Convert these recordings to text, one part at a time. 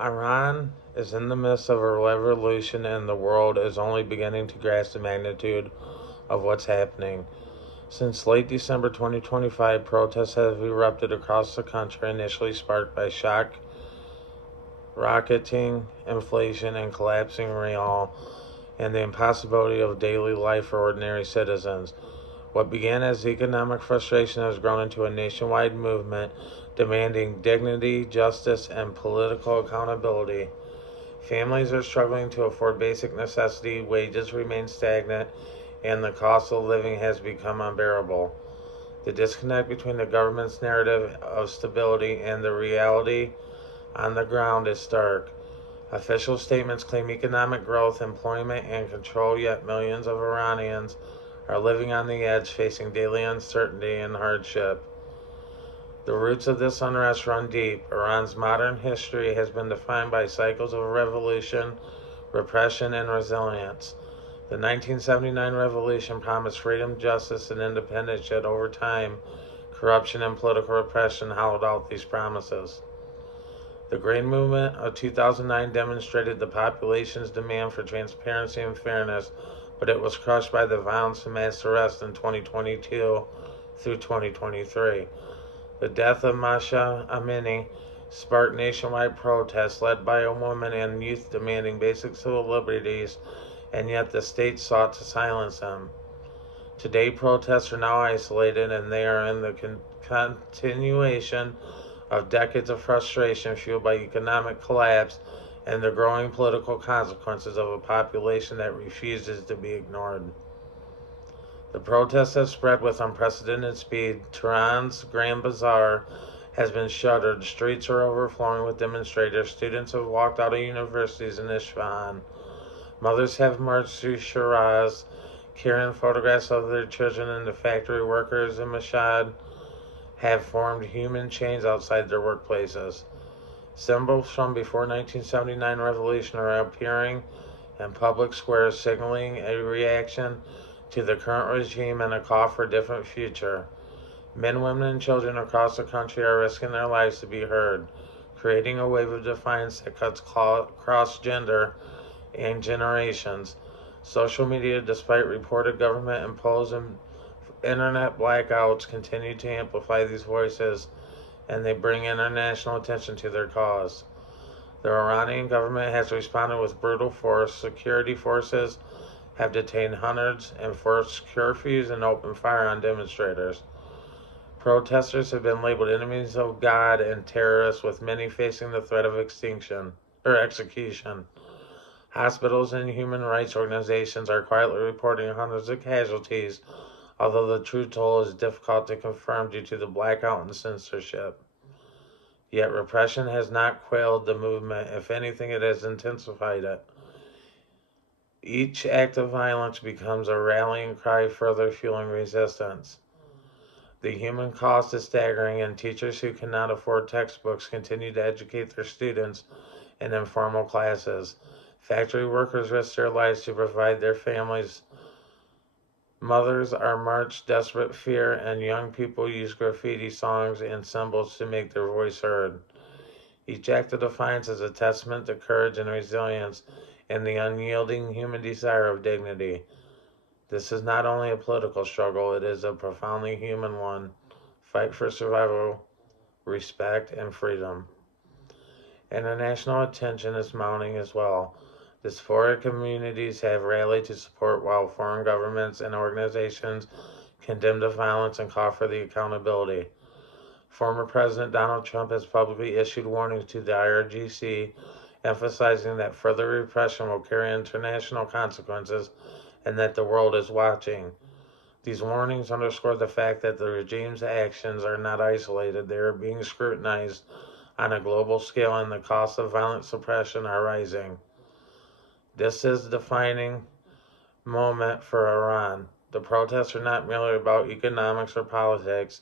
Iran is in the midst of a revolution, and the world is only beginning to grasp the magnitude of what's happening. Since late December 2025, protests have erupted across the country, initially sparked by shock, rocketing inflation, and collapsing real, and the impossibility of daily life for ordinary citizens. What began as economic frustration has grown into a nationwide movement demanding dignity, justice, and political accountability. Families are struggling to afford basic necessities, wages remain stagnant, and the cost of living has become unbearable. The disconnect between the government's narrative of stability and the reality on the ground is stark. Official statements claim economic growth, employment, and control, yet millions of Iranians are living on the edge, facing daily uncertainty and hardship. The roots of this unrest run deep. Iran's modern history has been defined by cycles of revolution, repression, and resilience. The 1979 revolution promised freedom, justice, and independence, yet over time, corruption and political repression hollowed out these promises. The Green Movement of 2009 demonstrated the population's demand for transparency and fairness, but it was crushed by the violence and mass arrests in 2022 through 2023. The death of Masha Amini sparked nationwide protests led by a woman and youth demanding basic civil liberties, and yet the state sought to silence them. Today, protests are now isolated, and they are in the continuation of decades of frustration fueled by economic collapse and the growing political consequences of a population that refuses to be ignored. The protests have spread with unprecedented speed. Tehran's Grand Bazaar has been shuttered. Streets are overflowing with demonstrators. Students have walked out of universities in Isfahan. Mothers have marched through Shiraz, carrying photographs of their children, and the factory workers in Mashhad have formed human chains outside their workplaces. Symbols from before 1979 revolution are appearing in public squares, signaling a reaction to the current regime and a call for a different future. Men, women, and children across the country are risking their lives to be heard, creating a wave of defiance that cuts across gender and generations. Social media, despite reported government-imposed internet blackouts, continue to amplify these voices, and they bring international attention to their cause. The Iranian government has responded with brutal force. Security forces have detained hundreds, enforced curfews, and opened fire on demonstrators. Protesters have been labeled enemies of God and terrorists, with many facing the threat of execution. Hospitals and human rights organizations are quietly reporting hundreds of casualties, although the true toll is difficult to confirm due to the blackout and censorship. Yet repression has not quelled the movement. If anything, it has intensified it. Each act of violence becomes a rallying cry, further fueling resistance. The human cost is staggering, and teachers who cannot afford textbooks continue to educate their students in informal classes. Factory workers risk their lives to provide their families. Mothers are marched desperate fear, and young people use graffiti, songs, and symbols to make their voice heard. Each act of defiance is a testament to courage and resilience and the unyielding human desire of dignity. This is not only a political struggle, it is a profoundly human one. Fight for survival, respect, and freedom. International attention is mounting as well. Diasporic communities have rallied to support, while foreign governments and organizations condemn the violence and call for the accountability. Former President Donald Trump has publicly issued warnings to the IRGC, emphasizing that further repression will carry international consequences and that the world is watching. These warnings underscore the fact that the regime's actions are not isolated. They are being scrutinized on a global scale, and the costs of violent suppression are rising. This is a defining moment for Iran. The protests are not merely about economics or politics,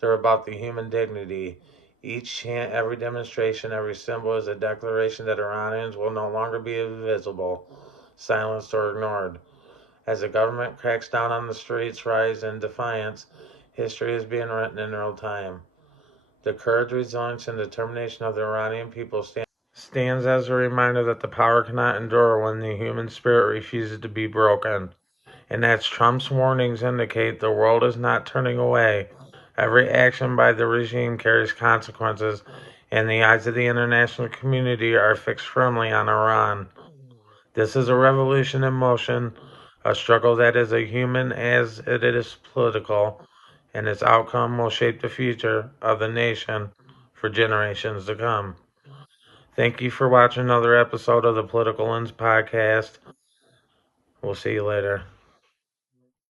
they're about the human dignity. Each chant, every demonstration, every symbol is a declaration that Iranians will no longer be invisible, silenced, or ignored. As the government cracks down on the streets, rise in defiance, history is being written in real time. The courage, resilience, and determination of the Iranian people stand stands as a reminder that the power cannot endure when the human spirit refuses to be broken. And as Trump's warnings indicate, the world is not turning away. Every action by the regime carries consequences, and the eyes of the international community are fixed firmly on Iran. This is a revolution in motion, a struggle that is as human as it is political, and its outcome will shape the future of the nation for generations to come. Thank you for watching another episode of the Political Lens podcast. We'll see you later.